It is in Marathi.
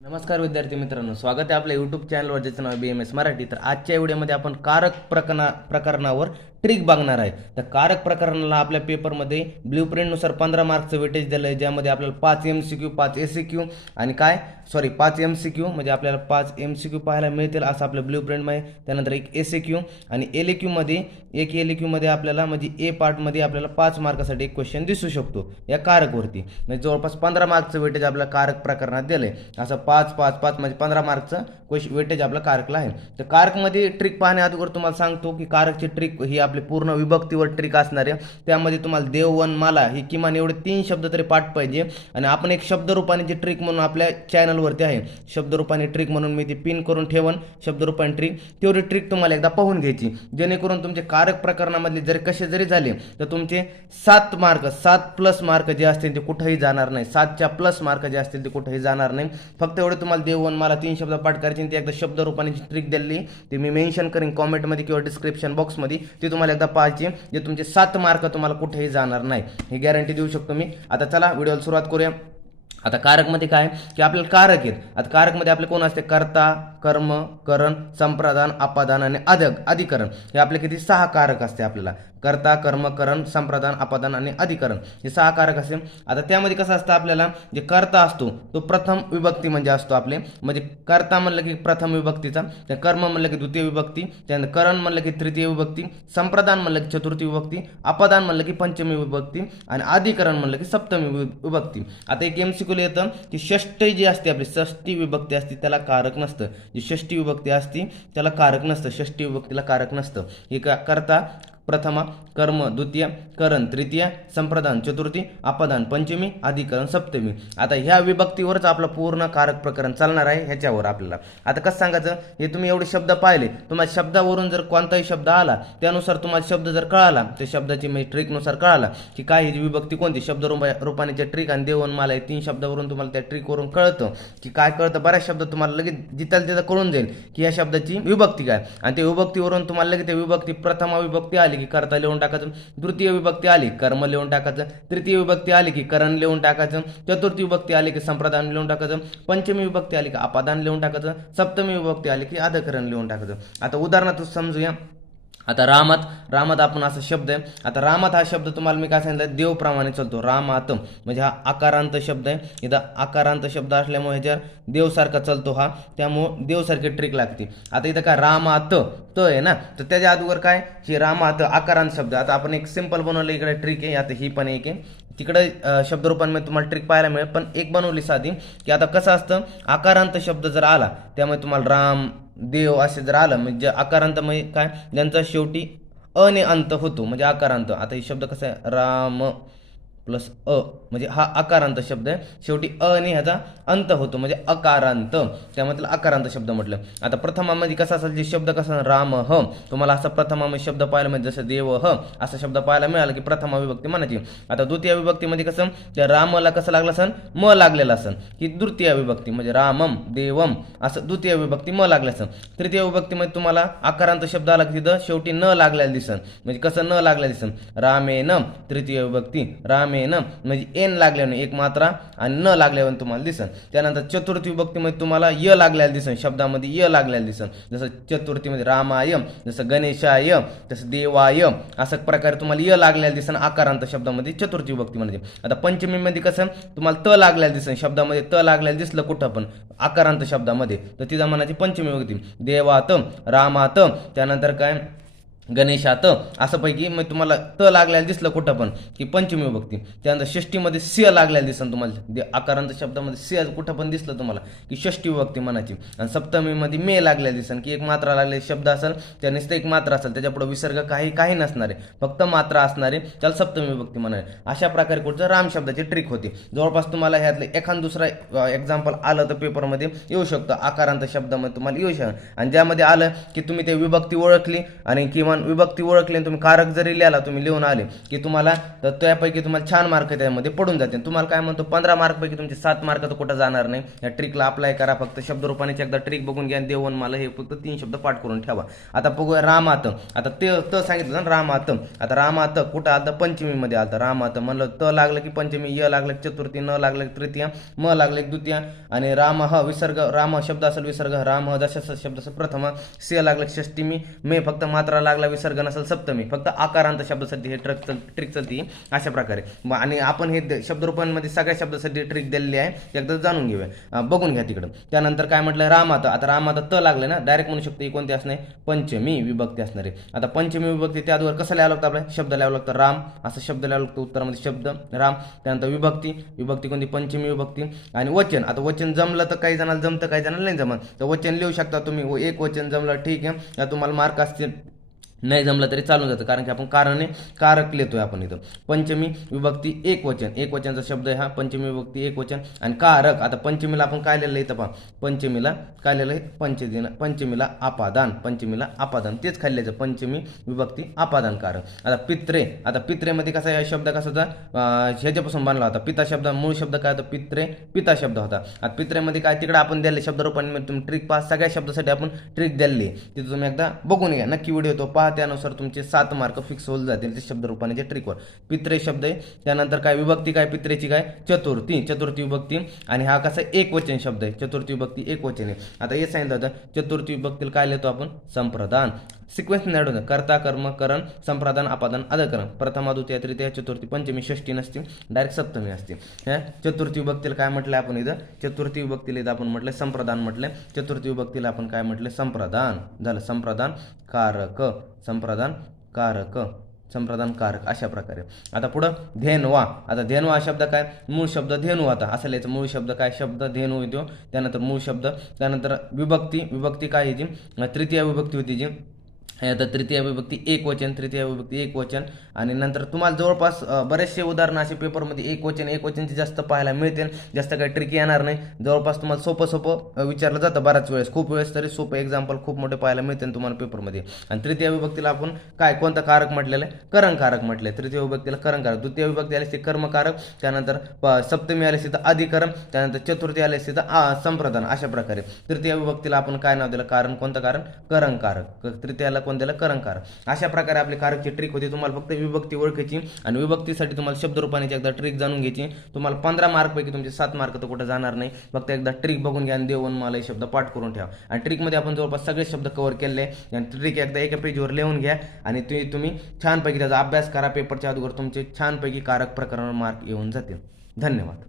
नमस्कार विद्यार्थी मित्रांनो, स्वागत आहे आपल्या यूट्यूब चॅनलवर, ज्याचं नाव BMS मराठी. तर आजच्या व्हिडिओमध्ये आपण कारक प्रकरणावर ट्रिक बघणार आहे. तर कारक प्रकरणाला आपल्या पेपरमध्ये ब्ल्यूप्रिंटनुसार 15 मार्क्सचं वेटेज दिलं आहे, ज्यामध्ये आपल्याला 5 MCQ 5 ACQ आणि 5 MCQ म्हणजे आपल्याला 5 MCQ पाहायला मिळतील असं आपलं ब्ल्यूप्रिंटमध्ये. त्यानंतर एक ACQ आणि LAQ मध्ये आपल्याला म्हणजे ए पार्टमध्ये आपल्याला 5 मार्कासाठी एक क्वेश्चन दिसू शकतो या कारकवरती. म्हणजे जवळपास 15 मार्कचं वेटेज आपल्याला कारक प्रकरणात दिलं आहे. असं 5 म्हणजे 15 मार्कचं वेटेज आपल्या कारकला आहे. तर कारकमध्ये ट्रिक पाहण्या अगोदर तुम्हाला सांगतो की कारकची ट्रिक ही आपली पूर्ण विभक्तीवर ट्रिक असणार आहे. त्यामध्ये तुम्हाला देव वन माला ही किमान एवढे 3 शब्द तरी पाठ पाहिजे. आणि आपण एक शब्दरूपाने ट्रिक म्हणून आपल्या चॅनलवरती आहे, शब्दरूपाने ट्रिक म्हणून मी ती पिन करून ठेवन, शब्दरूपाने ट्रिक. तेवढी ट्रिक तुम्हाला एकदा पाहून घ्यायची, जेणेकरून तुमचे कारक प्रकरणामधले जरी कसे जरी झाले तर तुमचे 7 मार्क जे असतील ते कुठेही जाणार नाही. 7च्या प्लस मार्क जे असतील ते कुठेही जाणार नाही. फक्त एवढे तुम्हाला देववन मला 3 शब्द पाठ करायचे. ती एकदा शब्दरूपाने ट्रिक दिली ते मी मेन्शन करीन कॉमेंटमध्ये किंवा डिस्क्रिप्शन बॉक्समध्ये, ती तुम्हाला एकदा पाहायची. जे तुमचे 7 मार्क तुम्हाला कुठेही जाणार नाही, ही गॅरंटी देऊ शकतो मी. आता चला व्हिडिओला सुरुवात करूया. आता कारकमध्ये काय की आपल्याला कारक आहेत. आता कारकमध्ये आपले कोण असते? कर्ता, कर्म, करण, संप्रदान, अपादान आणि अधिकरण. हे आपले किती? 6 कारक असते आपल्याला. कर्ता, कर्म, करण, संप्रदान, अपादान आणि अधिकरण हे 6 कारक असते. आता त्यामध्ये कसं असतं, आपल्याला जे कर्ता असतो तो प्रथम विभक्ती म्हणजे असतो आपले, म्हणजे कर्ता म्हणलं की प्रथम विभक्तीचा, त्या कर्म म्हणलं की द्वितीय विभक्ती, त्यानंतर करण म्हणलं की तृतीय विभक्ती, संप्रदान म्हणलं की चतुर्थी विभक्ती, अपादान म्हणलं की पंचमी विभक्ती आणि अधिकरण म्हणलं की सप्तमी विभक्ती. आता एक MCQ येतं की षष्ठी जी असते आपली, षष्ठी विभक्ती असते त्याला कारक नसतं. जी षष्ठी विभक्ती असते त्याला कारक नसतं, षष्ठी विभक्तीला कारक नसतं. हे कर्ता प्रथमा, कर्म द्वितीय, करण तृतीय, संप्रदान चतुर्थी, अपादान पंचमी, अधिकरण सप्तमी. आता ह्या विभक्तीवरच आपलं पूर्ण कारक प्रकरण चालणार आहे. ह्याच्यावर आपल्याला आता कसं सांगायचं, हे तुम्ही एवढे शब्द पाहिले, तुम्हाला शब्दावरून जर कोणताही शब्द आला त्यानुसार तुम्हाला शब्द जर कळाला, त्या शब्दाची म्हणजे ट्रिकनुसार कळाला की काय ही विभक्ती कोणती, शब्द रूपाने ट्रिक आणि देवन मला हे 3 शब्दावरून तुम्हाला त्या ट्रिकवरून कळतं की काय कळतं. बऱ्याच शब्द तुम्हाला लगेच जिथं तिथं कळून जाईल की या शब्दाची विभक्ती काय, आणि त्या विभक्तीवरून तुम्हाला लगेच त्या विभक्ती प्रथमा विभक्ती आली की कर्ता लिहून टाकायचं, द्वितीय विभक्ती आली कर्म लिहून टाकायचं, तृतीय विभक्ती आली की करण लिहून टाकायचं, चतुर्थी विभक्ती आली की संप्रदान लिहून टाकायचं, पंचमी विभक्ती आली की अपादान लिहून टाकायचं, सप्तमी विभक्ती आली की अधिकरण लिहून टाकायचं. आता उदाहरणार्थ समजूया. आता रामात आपण असा शब्द आहे. आता रामात हा शब्द तुम्हाला मी काय सांगितलं, देवप्रमाणे चालतो. रामात म्हणजे हा आकारांत शब्द आहे. इथं आकारांत शब्द असल्यामुळे ह्याच्यावर देवसारखा चालतो हा, त्यामुळं देवसारखी ट्रिक लागते. आता इथं काय रामात आहे ना, तर त्याच्या अगोदर काय ही रामात आकारांत शब्द. आता आपण एक सिंपल बनवलं इकडे ट्रिक आहे. आता ही पण एक आहे, तिकडे शब्दरूपांमध्ये तुम्हाला ट्रिक पाहायला मिळेल, पण एक बनवली साधी की आता कसं असतं, आकारांत शब्द जर आला त्यामुळे तुम्हाला राम देव असे जर आलं म्हणजे आकारांत म्हणजे काय, ज्यांचा शेवटी अने अंत होतो म्हणजे आकारांत. आता हे शब्द कसा आहे, राम प्लस म्हणजे हा आकारांत शब्द आहे, शेवटी ने ह्याचा अंत होतो म्हणजे अकारांत, त्यामुळे त्याला आकारांत शब्द म्हटलं. आता प्रथमामध्ये कसा असेल, जे शब्द कसा राम ह, तुम्हाला असा प्रथमामध्ये शब्द पाहायला मिळेल, जसं देव ह असा शब्द पाहायला मिळाला की प्रथमा विभक्ती म्हणायची. आता द्वितीय विभक्तीमध्ये कसं, त्या रामला कसं लागलं असन, म लागलेला असन, की द्वितीय विभक्ती म्हणजे रामम देवम असं द्वितीय विभक्ती म लागलं असन. तृतीय विभक्तीमध्ये तुम्हाला आकारांत शब्द आला की तिथं शेवटी न लागलेला दिसन, म्हणजे कसं न लागलेलं दिसन, रामेन तृतीय विभक्ती, रामे म्हणजे एन लागल्याने एक मात्रा आणि न लागल्यावर तुम्हाला दिसन. त्यानंतर चतुर्थी विभक्तीमध्ये तुम्हाला य लागलेला दिसन, शब्दामध्ये य लागलेला दिसन, जसं चतुर्थीमध्ये रामाय, जसं गणेशाय, तसं देवाय असं प्रकारे तुम्हाला य लागलेला दिसन आकारांत शब्दामध्ये चतुर्थी विभक्ती म्हणजे. आता पंचमीमध्ये कसं तुम्हाला त लागलेला दिसन, शब्दामध्ये त लागलेलं दिसलं कुठं पण आकारांत शब्दामध्ये, तर तिचा म्हणायची पंचमी विभक्ती. देवात, रामात, त्यानंतर काय गणेशात असं पैकी मग तुम्हाला त लागलेलं दिसलं कुठं पण की पंचमी विभक्ती. त्यानंतर षष्टीमध्ये स्य लागलेलं दिसन तुम्हाला, आकारांत शब्दामध्ये स्य कुठं पण दिसलं तुम्हाला की षष्टी विभक्ती म्हणायची. आणि सप्तमीमध्ये मे लागलेलं दिसन की एक मात्रा लागलेली शब्द असेल, त्या नुसतं एक मात्रा असेल, त्याच्यापुढे विसर्ग काही नसणारे, फक्त मात्रा असणारे, त्याला सप्तमी विभक्ती म्हणाले. अशा प्रकारे कुठचं राम शब्दाची ट्रिक होती. जवळपास तुम्हाला ह्यातले एखाद दुसरा एक्झाम्पल आलं तर पेपरमध्ये येऊ शकतं, आकारांत शब्दामध्ये तुम्हाला येऊ शकतं. आणि ज्यामध्ये आलं की तुम्ही ते विभक्ती ओळखली आणि किंवा आपण विभक्ती ओळखली आणि तुम्ही कारक जरी लिहिला, तुम्ही लिहून आले की तुम्हाला तर त्यापैकी तुम्हाला छान मार्क त्यामध्ये पडून जातील. तुम्हाला काय म्हणतो 15 मार्कपैकी तुमचे 7 मार्क तर कुठं जाणार नाही. या ट्रिकला अप्लाय करा. फक्त शब्दरूपानेची एकदा ट्रिक बघून घ्या. देवून मला हे फक्त 3 शब्द पाठ करून ठेवा. आता बघूया रामात. आता ते सांगितलं ना रामात. आता रामात कुठं आलं? पंचमीमध्ये आलं. रामात म्हणलं त लागलं की पंचमी, य लागलं की चतुर्थी, न लागलं की तृतीय, म लागलं की द्वितीय आणि राम ह विसर्ग, राम शब्द असेल विसर्ग, राम ह जसा शब्द असेल प्रथम, स लागलं की षष्टीमी, मे फक्त मात्रा लागला विसर्ग नसेल सप्तमी, फक्त आकारांत शब्दासाठी हे ट्रिक चालती अशा प्रकारे. आणि आपण हे शब्दरूपांमध्ये सगळ्या शब्दासाठी ट्रिक दिलेली आहे, एकदा जाणून घेऊया, बघून घ्या तिकडं. त्यानंतर काय म्हटलं रामात. आता रामात त लागलं ना, डायरेक्ट म्हणू शकतो ही कोणती असणार? पंचमी विभक्ती असणार आहे. आता पंचमी विभक्ती त्याद्वार कसं लिहावं लागतं? आपल्याला शब्द लिहावं लागतं राम, असं शब्द लिहावं लागतं उत्तरामध्ये शब्द राम. त्यानंतर विभक्ती कोणती? पंचमी विभक्ती. आणि वचन. आता वचन जमलं तर काही जणांना जमतं, काही जणांना नाही जमत. तर वचन लिहू शकता तुम्ही. एक वचन जमलं ठीक आहे, तुम्हाला मार्क असतील. नाही जमलं तरी चालून जातं, कारण की आपण कारक लिहितोय आपण इथं. पंचमी विभक्ती एक वचनचा शब्द आहे हा. पंचमी विभक्ती एक वचन आणि कारक. आता पंचमीला आपण काय लिहिलं इथं पहा. पंचमीला काय लिहिलंय? पंचमीला आपादान तेच खाल्ल्याचं. पंचमी विभक्ती आपादान कारक. आता पित्रे. आता पित्रेमध्ये कसा आहे शब्द कसा होता? ह्याच्यापासून बनला होता. पिता शब्द मूळ शब्द काय होता? पिता शब्द होता. आता पित्रेमध्ये काय तिकडे आपण दिले शब्दरूपांमध्ये तुम्ही ट्रिक पहा. सगळ्या शब्दासाठी आपण ट्रिक दिली, तिथे तुम्ही एकदा बघून घ्या. नक्की व्हिडिओ तो पहा, त्यानुसार तुमचे 7 मार्क फिक्स होऊन जातील ते शब्दरूपाने ट्रिकवर. पित्रे शब्द आहे. त्यानंतर काय विभक्ती काय पित्रेची? काय चतुर्थी विभक्ती. आणि हा कसा एक वचन शब्द आहे. चतुर्थी विभक्ती एक वचन आहे. आता हे सांगितलं होतं चतुर्थी विभक्तीला काय लिहितो आपण? संप्रदान. सिक्वेन्स नाही होतं. कर्ता कर्म करण संप्रदान अपादान अधकरण. प्रथमा द्वितीय तृतीय चतुर्थी पंचमी षष्टी नसते, डायरेक्ट सप्तमी असते. चतुर्थी विभक्तीला काय म्हटलं आपण इथं? चतुर्थी विभक्तीला इथं आपण म्हटलं संप्रदान म्हटलं. चतुर्थी विभक्तीला आपण काय म्हटलं? संप्रदान. झालं संप्रदान कारक. संप्रदान कारक अशा प्रकारे. आता पुढं धेनवा. आता धेनवा शब्द काय? मूळ शब्द धेनू होता असं लिहायचं. मूळ शब्द काय? शब्द धेनू येतो. त्यानंतर मूळ शब्द. त्यानंतर विभक्ती काय याची? तृतीय विभक्ती होती जी. आता तृतीय विभक्ती एक वचन. आणि नंतर तुम्हाला जवळपास बरेचसे उदाहरणं असे पेपरमध्ये एक वचनचे जास्त पाहायला मिळतील. जास्त काही ट्रिकी येणार नाही. जवळपास तुम्हाला सोपं विचारलं जातं बऱ्याच वेळेस. खूप वेळेस तरी सोपं एक्झाम्पल खूप मोठे पाहायला मिळतील तुम्हाला पेपरमध्ये. आणि तृतीय विभक्तीला आपण काय कोणतं कारक म्हटलेलं आहे? करणकारक म्हटलंय. तृतीय विभक्तीला करणकारक. द्वितीय विभक्ती आली असते कर्मकारक. त्यानंतर सप्तमी आली असते तर अधिकरण. त्यानंतर चतुर्थी आली असते तर संप्रदान. अशा प्रकारे तृतीय विभक्तीला आपण काय नाव दिलं? कारण. कोणतं कारण? करणकारक. तृतीयाला कोण दिलं? करणकारक. अशा प्रकारे आपली कारकची ट्रिक होती. तुम्हाला फक्त विभक्ती ओळखायची आणि विभक्तीसाठी तुम्हाला शब्दरूपाने एकदा ट्रिक जाणून घ्यायची. तुम्हाला 15 मार्कपैकी तुमचे 7 मार्क तर कुठं जाणार नाही. फक्त एकदा ट्रिक बघून घ्या आणि देऊन मला हे शब्द पाठ करून ठेवा. आणि ट्रिकमध्ये आपण जवळपास सगळे शब्द कव्हर केले आणि ट्रिक एकदा एका पेजवर लिहून घ्या आणि तुम्ही छानपैकी त्याचा अभ्यास करा. पेपरच्या अगोदर तुमचे छानपैकी कारक प्रकरणावर मार्क येऊन जातील. धन्यवाद.